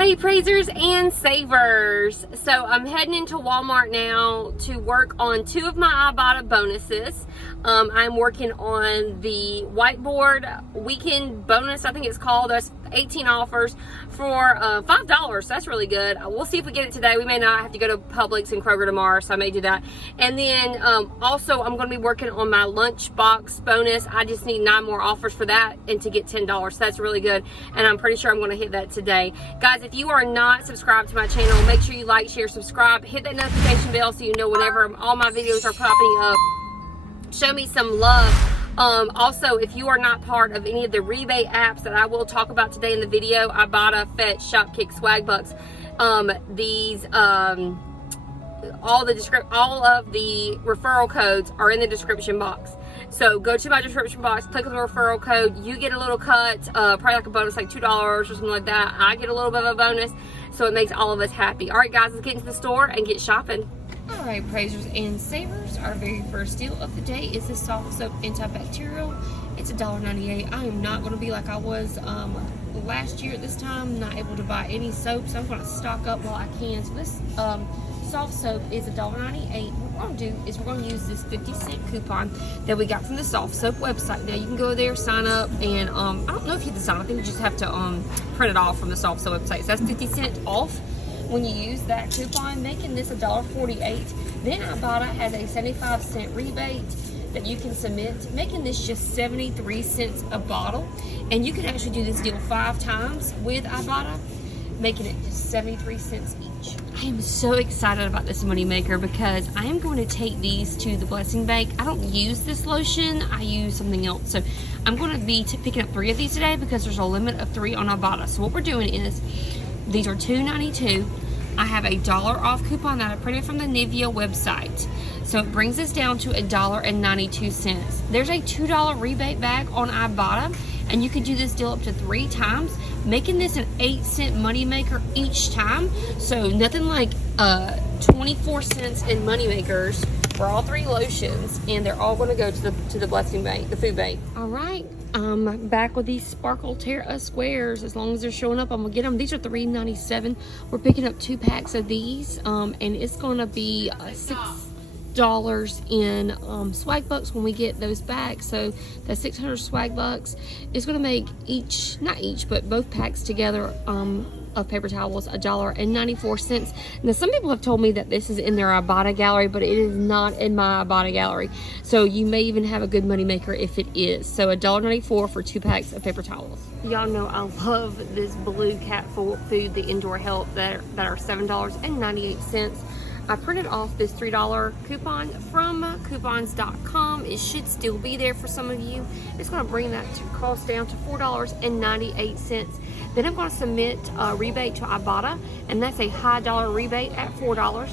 Hey praisers and savers. So I'm heading into Walmart now to work on 2 of my IBOTTA bonuses. I'm working on the whiteboard weekend bonus, I think it's called. That's 18 offers for $5. That's really good. We'll see if we get it today. We may not. Have to go to Publix and Kroger tomorrow, so I may do that. And then also I'm going to be working on my lunchbox bonus. I just need 9 more offers for that and to get $10. So that's really good, and I'm pretty sure I'm going to hit that today. Guys, if you are not subscribed to my channel, make sure you like, share, subscribe, hit that notification bell so you know whenever all my videos are popping up. Show me some love. Also, if you are not part of any of the rebate apps that I will talk about today in the video, IBOTTA, Fetch, Shopkick, Swagbucks, all of the referral codes are in the description box. So go to my description box, click on the referral code. You get a little cut, probably like a bonus, like $2 or something like that. I get a little bit of a bonus, so it makes all of us happy. All right, guys, let's get into the store and get shopping. All right, praisers and savers, our very first deal of the day is this soft soap antibacterial. It's $1.98. I am not going to be like I was last year at this time, not able to buy any soap, so I'm going to stock up while I can. So this soft soap is $1.98. What we're going to do is we're going to use this 50-cent coupon that we got from the soft soap website. Now you can go there, sign up, and I don't know if you have to sign up. I think you just have to print it off from the soft soap website. So that's 50 cents off when you use that coupon, making this $1.48. Then IBOTTA has a 75-cent rebate that you can submit, making this just 73 cents a bottle. And you can actually do this deal 5 times with IBOTTA, making it just 73 cents each. I am so excited about this Moneymaker because I am going to take these to the blessing bank. I don't use this lotion, I use something else. So I'm going to be picking up 3 of these today because there's a limit of 3 on IBOTTA. So what we're doing is, these are $2.92. I have a $1 off coupon that I printed from the Nivea website. So it brings us down to $1.92. There's a $2 rebate back on IBOTTA, and you could do this deal up to 3 times, making this an 8-cent Moneymaker each time. So nothing like 24 cents in Moneymakers for all 3 lotions, and they're all going to go to the blessing bank, the food bank. All right, I'm back with these Sparkle Tear Us squares. As long as they're showing up, I'm gonna get them. These are $3.97. We're picking up 2 packs of these, and it's gonna be $6 in Swagbucks when we get those back. So that's 600 Swagbucks. It's gonna make both packs together of paper towels $1.94. Now some people have told me that this is in their IBOTTA gallery, but it is not in my IBOTTA gallery. So you may even have a good Moneymaker if it is. So $1.94 for 2 packs of paper towels. Y'all know I love this blue cat food, the indoor help that are $7.98. I printed off this $3 coupon from coupons.com. It should still be there for some of you. It's going to bring that cost down to $4.98. Then I'm going to submit a rebate to IBOTTA, and that's a high dollar rebate at $4,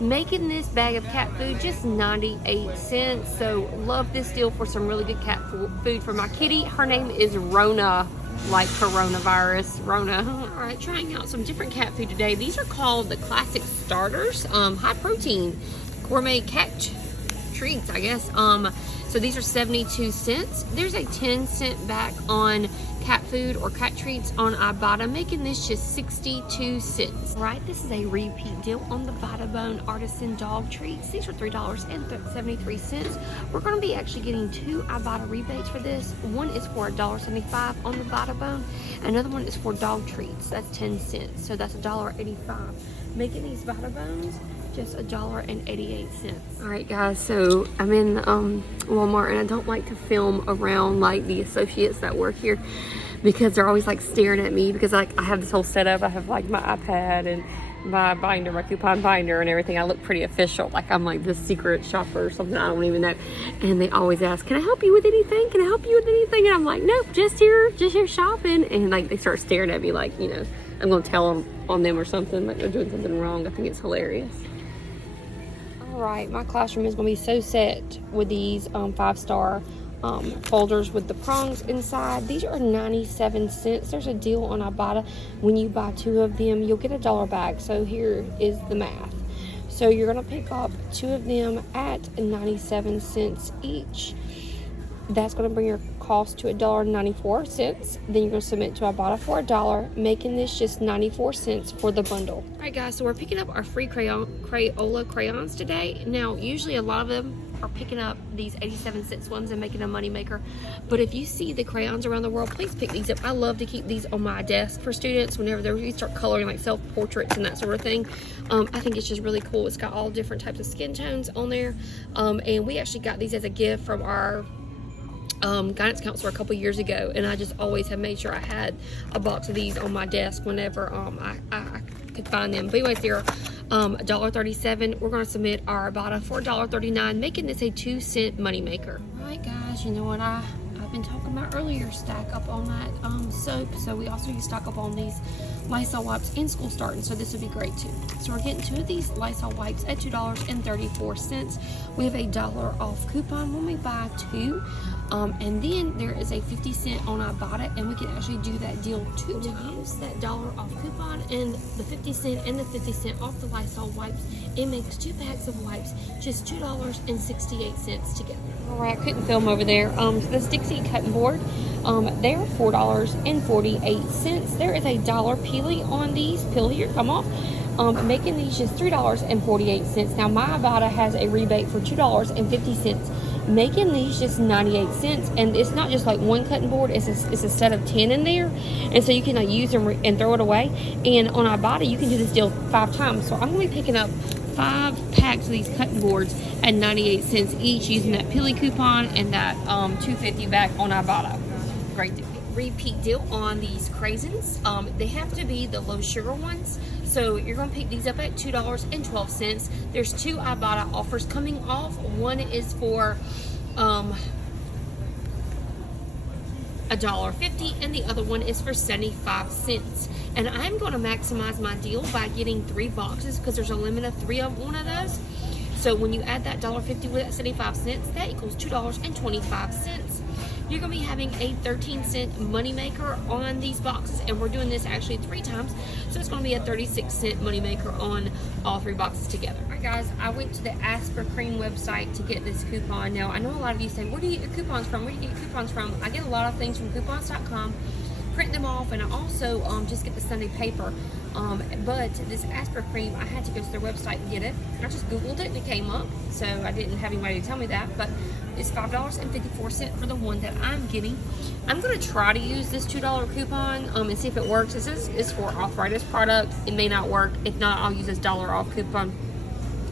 making this bag of cat food just 98 cents. So love this deal for some really good cat food for my kitty. Her name is Rona, like coronavirus, Rona. All right, trying out some different cat food today. These are called the classic starters, high protein gourmet cat treats, I guess. So these are 72 cents. There's a 10-cent back on cat food or cat treats on IBOTTA, making this just 62 cents. Right, this is a repeat deal on the Vitabone Artisan Dog Treats. These are $3.73. We're going to be actually getting 2 IBOTTA rebates for this. One is for $1.75 on the Vitabone. Another one is for dog treats. That's 10 cents. So that's $1.85. Making these Vitabones just $1.88. All right, guys, so I'm in Walmart, and I don't like to film around like the associates that work here because they're always like staring at me because I have this whole setup. I have like my iPad and my binder, my coupon binder and everything. I look pretty official, like I'm like the secret shopper or something, I don't even know. And they always ask, can I help you with anything? Can I help you with anything? And I'm like, nope, just here shopping. And like they start staring at me like, you know, I'm gonna tell on them or something, like they're doing something wrong. I think it's hilarious. All right, my classroom is going to be so set with these 5-star folders with the prongs inside. These are 97 cents. There's a deal on IBOTTA. When you buy 2 of them, you'll get $1 back. So here is the math. So you're going to pick up 2 of them at 97 cents each. That's going to bring your cost to $1.94. Then you're going to submit to IBOTTA for $1, making this just 94 cents for the bundle. Alright guys, so we're picking up our free Crayola crayons today. Now, usually a lot of them are picking up these 87-cent ones and making a moneymaker. But if you see the crayons around the world, please pick these up. I love to keep these on my desk for students whenever we start coloring like self-portraits and that sort of thing. I think it's just really cool. It's got all different types of skin tones on there. And we actually got these as a gift from our guidance counselor a couple years ago, and I just always have made sure I had a box of these on my desk whenever I could find them. But anyways, they're $1.37. We're going to submit our IBOTTA for $1.39, making this a 2-cent moneymaker. Alright guys, you know what I've been talking about earlier, stack up on that soap. So we also use stock up on these Lysol wipes in school starting, so this would be great too. So we're getting 2 of these Lysol wipes at $2.34. We have a $1 off coupon when we buy 2. And then there is a 50-cent on IBOTTA, and we can actually do that deal 2 times. That $1 off coupon and the 50-cent and the 50-cent off the Lysol wipes. It makes 2 packs of wipes just $2.68 together. Alright, I couldn't film over there. The Dixie cutting board, they're $4.48. There is a $1 peely on these. Peel here, come off. Making these just $3.48. Now my IBOTTA has a rebate for $2.50. Making these just 98 cents, and it's not just like one cutting board, it's a set of 10 in there, and so you can use them and throw it away. And on IBOTTA you can do this deal 5 times, so I'm going to be picking up 5 packs of these cutting boards at 98 cents each, using that Peely coupon and that $2.50 back on IBOTTA. Great deal. Repeat deal on these craisins. They have to be the low sugar ones, so you're going to pick these up at $2.12. There's 2 IBOTTA offers coming off. One is for $1.50 and the other one is for 75 cents. And I'm going to maximize my deal by getting 3 boxes because there's a limit of 3 of one of those. So when you add that $1.50 with that 75 cents, that equals $2.25. You're going to be having a 13-cent moneymaker on these boxes, and we're doing this actually 3 times, so it's going to be a 36-cent moneymaker on all 3 boxes together. Alright guys, I went to the Asper Cream website to get this coupon. Now, I know a lot of you say, where do you get your coupons from? Where do you get your coupons from? I get a lot of things from coupons.com, print them off, and I also just get the Sunday paper. But this Asper Cream, I had to go to their website and get it. I just Googled it and it came up, so I didn't have anybody to tell me that, but it's $5.54 for the one that I'm getting. I'm going to try to use this $2 coupon and see if it works. This is for arthritis product. It may not work. If not, I'll use this $1 off coupon.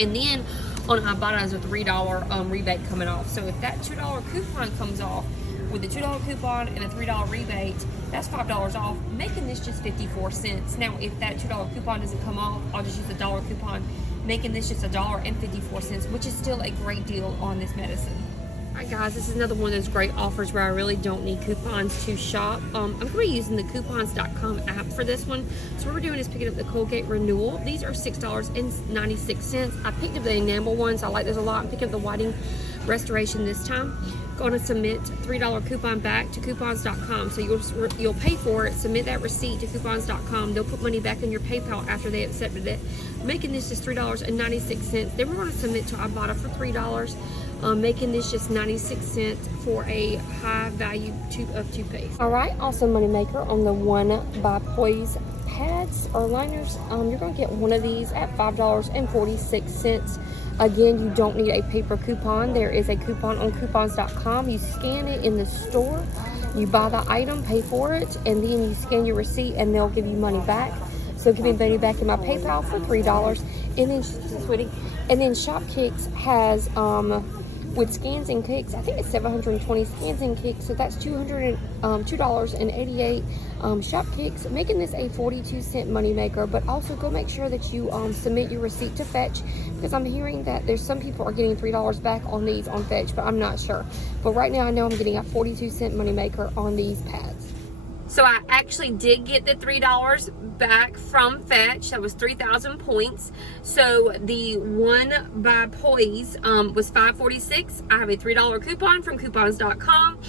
And then on IBOTTA is a $3 rebate coming off. So if that $2 coupon comes off with the $2 coupon and a $3 rebate, that's $5 off, making this just 54 cents. Now, if that $2 coupon doesn't come off, I'll just use a $1 coupon, making this just $1.54, which is still a great deal on this medicine. Alright guys, this is another one of those great offers where I really don't need coupons to shop. I'm going to be using the coupons.com app for this one. So what we're doing is picking up the Colgate Renewal. These are $6.96. I picked up the enamel ones. I like those a lot. I'm picking up the whitening restoration this time. Going to submit $3 coupon back to coupons.com. So you'll pay for it, submit that receipt to coupons.com. They'll put money back in your PayPal after they accepted it, making this just $3.96. Then we're going to submit to IBOTTA for $3. Making this just 96 cents for a high value tube of toothpaste. Alright, also moneymaker on the 1 by Poise pads or liners. You're going to get one of these at $5.46. Again, you don't need a paper coupon. There is a coupon on coupons.com. You scan it in the store, you buy the item, pay for it, and then you scan your receipt and they'll give you money back. So give me money back in my PayPal for $3. And then, sweetie, and then Shopkicks has with scans and kicks, I think it's 720 scans and kicks, so that's $2.88. Shopkicks, making this a 42-cent moneymaker, but also go make sure that you submit your receipt to Fetch, because I'm hearing that there's some people are getting $3 back on these on Fetch, but I'm not sure. But right now I know I'm getting a 42-cent moneymaker on these pads. So I actually did get the $3 back from Fetch. That was 3,000 points. So the 1 by Poise was $5.46. I have a $3 coupon from coupons.com.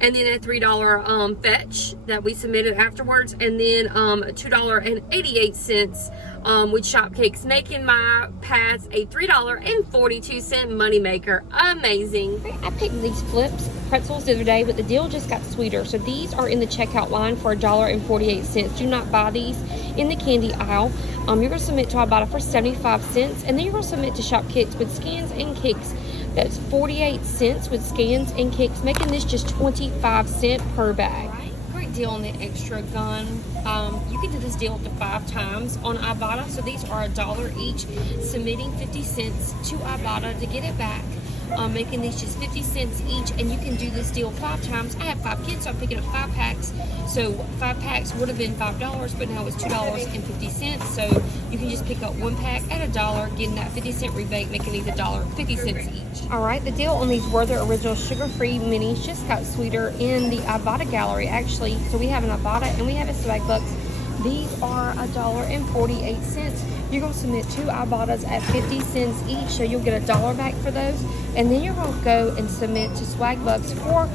and then a $3 fetch that we submitted afterwards, and then $2.88 with Shopkicks, making my pass a $3.42 moneymaker. Amazing. I picked these flips pretzels the other day, but the deal just got sweeter. So these are in the checkout line for $1.48. Do not buy these in the candy aisle. You're going to submit to IBOTTA for 75 cents, and then you're going to submit to Shopkicks with scans and kicks. That's 48 cents with scans and kicks, making this just 25 cents per bag. Great deal on the extra gun. You can do this deal up to 5 times on IBOTTA. So these are $1 each, submitting 50 cents to IBOTTA to get it back. Making these just 50 cents each, and you can do this deal 5 times. I have 5 kids, so I'm picking up 5 packs. So 5 packs would have been $5, but now it's $2.50. So you can just pick up 1 pack at $1, getting that 50-cent rebate, making these $1.50 each. All right, the deal on these were the original sugar-free minis, just got sweeter in the IBOTTA gallery, actually. So we have an IBOTTA and we have a Swagbucks. These are $1.48. You're going to submit 2 IBOTTAs at 50 cents each, so you'll get $1 back for those. And then you're going to go and submit to Swagbucks for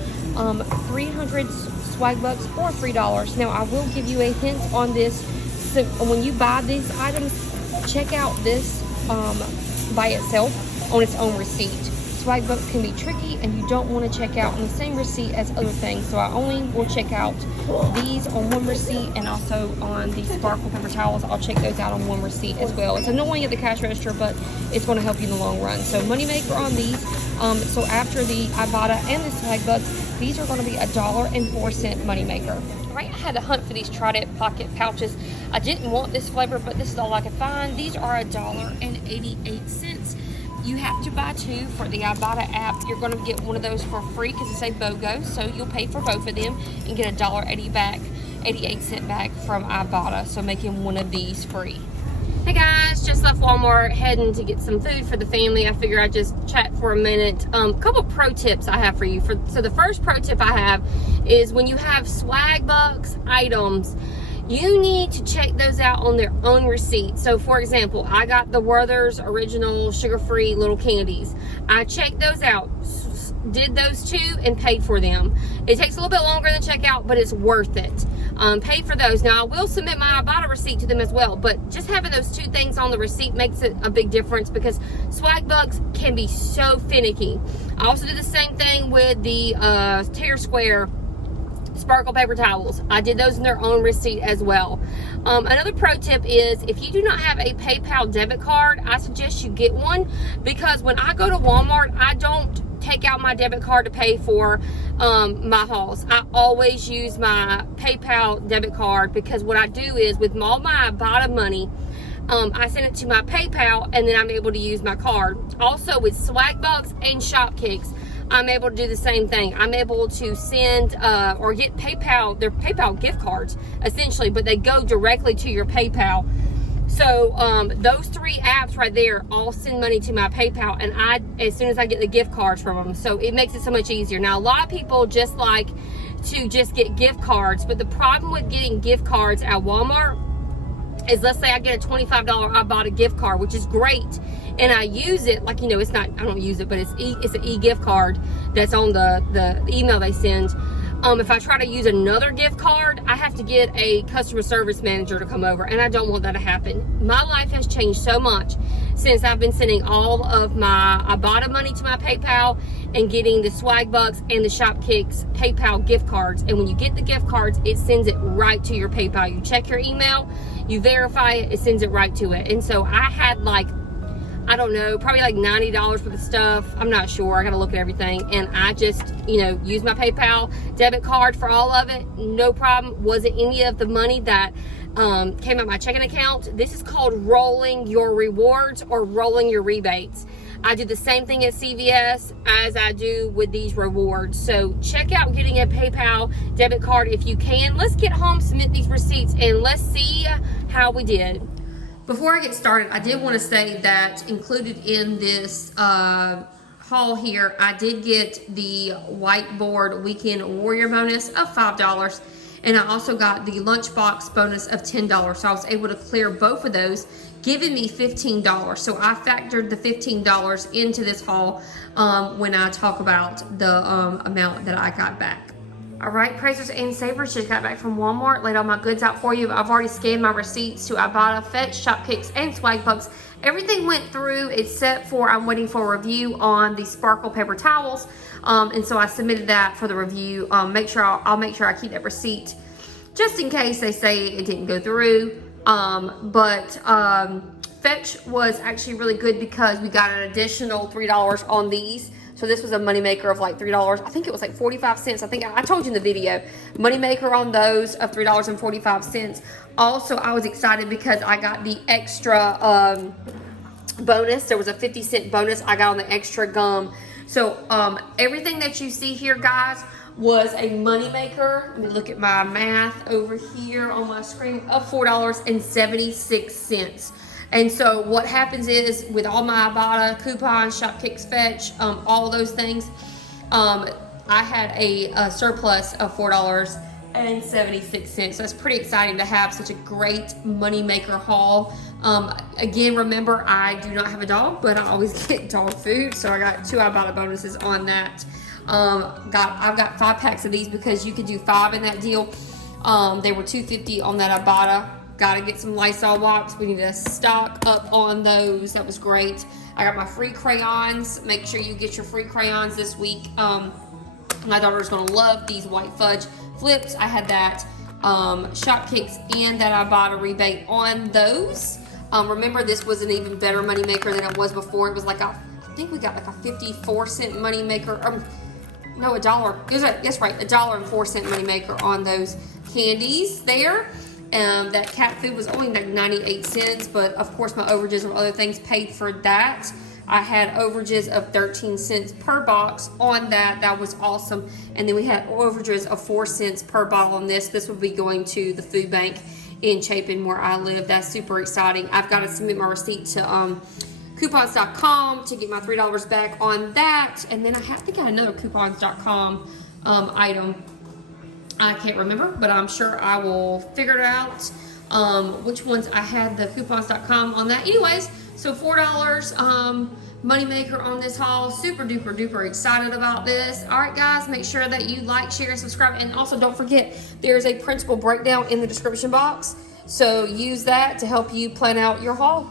300 Swagbucks for $3. Now, I will give you a hint on this. So when you buy these items, check out this by itself on its own receipt. Swagbucks can be tricky, and you don't want to check out on the same receipt as other things. So I only will check out these on one receipt, and also on the sparkle paper towels, I'll check those out on one receipt as well. It's annoying at the cash register, but it's going to help you in the long run. So Moneymaker on these. So after the IBOTTA and the Swagbucks, these are going to be $1.04 Moneymaker. Right, I had to hunt for these Trident pocket pouches. I didn't want this flavor, but this is all I could find. These are $1.88. You have to buy 2 for the IBOTTA app. You're going to get one of those for free because it's a BOGO, so you'll pay for both of them and get $1.80 back, 88 cent back from IBOTTA, so making one of these free. Hey guys, just left Walmart heading to get some food for the family. I figure I'd just chat for a minute. A couple pro tips I have for you. So the first pro tip I have is when you have Swagbucks items, you need to check those out on their own receipt. So for example, I got the Werther's original sugar-free little candies. I checked those out, did those 2, and paid for them. It takes a little bit longer than checkout, but it's worth it. Paid for those. Now I will submit my IBOTTA receipt to them as well, but just having those 2 things on the receipt makes it a big difference because Swagbucks can be so finicky. I also did the same thing with the Tear Square sparkle paper towels. I did those in their own receipt as well. Another pro tip is if you do not have a PayPal debit card, I suggest you get one, because when I go to Walmart, I don't take out my debit card to pay for my hauls. I always use my PayPal debit card, because what I do is with all my IBOTTA money, I send it to my PayPal, and then I'm able to use my card. Also with Swagbucks and Shopkicks, I'm able to do the same thing. I'm able to send or get their PayPal gift cards, essentially, but they go directly to your PayPal. So those 3 apps right there all send money to my PayPal, and as soon as I get the gift cards from them. So it makes it so much easier. Now, a lot of people just like to just get gift cards, but the problem with getting gift cards at Walmart is, let's say I get a $25 IBOTTA gift card, which is great, and I use it, like, it's not, I don't use it, but it's an e-gift card that's on the email they send. If I try to use another gift card, I have to get a customer service manager to come over, and I don't want that to happen. My life has changed so much since I've been sending all of my IBOTTA money to my PayPal and getting the Swagbucks and the Shopkicks PayPal gift cards. And when you get the gift cards, it sends it right to your PayPal. You check your email, you verify it, it sends it right to it. And so I had I don't know, probably like $90 for the stuff. I'm not sure. I got to look at everything. And I just, used my PayPal debit card for all of it. No problem. Wasn't any of the money that came out my checking account. This is called rolling your rewards or rolling your rebates. I do the same thing at CVS as I do with these rewards. So check out getting a PayPal debit card if you can. Let's get home, submit these receipts, and let's see how we did. Before I get started, I did want to say that included in this haul here, I did get the whiteboard weekend warrior bonus of $5, and I also got the lunchbox bonus of $10. So I was able to clear both of those, giving me $15. So I factored the $15 into this haul when I talk about the amount that I got back. All right, praisers and savers, just got back from Walmart, laid all my goods out for you. I've already scanned my receipts to IBOTTA, Fetch, Shopkicks, and Swagbucks. Everything went through except for I'm waiting for a review on the sparkle paper towels, and so I submitted that for the review. I'll make sure I keep that receipt just in case they say it didn't go through. Fetch was actually really good because we got an additional $3 on these. So this was a Moneymaker of like $3. I think it was like 45 cents. I think I told you in the video. Moneymaker on those of $3.45. Also, I was excited because I got the extra bonus. There was a 50-cent bonus I got on the extra gum. So everything that you see here, guys, was a Moneymaker. Let me look at my math over here on my screen of $4.76. And so what happens is with all my IBOTTA coupons, Shopkicks, Fetch, all those things, I had a surplus of $4.76. So it's pretty exciting to have such a great Moneymaker haul. Again, remember, I do not have a dog, but I always get dog food. So I got 2 IBOTTA bonuses on that. I've got 5 packs of these because you could do 5 in that deal. They were $2.50 on that IBOTTA. Gotta get some Lysol wipes. We need to stock up on those. That was great. I got my free crayons. Make sure you get your free crayons this week. My daughter's gonna love these white fudge flips. I had that Shopkicks and that IBOTTA rebate on those. Remember, this was an even better Moneymaker than it was before. It was like I think we got like a 54-cent Moneymaker. No, $1. That's right, $1.04 Moneymaker on those candies there. That cat food was only like 98 cents, but of course my overages or other things paid for that. I had overages of 13 cents per box on that. That was awesome. And then we had overages of 4 cents per bottle on this. This will be going to the food bank in Chapin where I live. That's super exciting. I've got to submit my receipt to coupons.com to get my $3 back on that. And then I have to get another coupons.com item. I can't remember, but I'm sure I will figure it out which ones I had the coupons.com on that. Anyways, so $4 Moneymaker on this haul. Super duper duper excited about this. All right, guys, make sure that you like, share, and subscribe. And also don't forget, there's a principal breakdown in the description box. So use that to help you plan out your haul.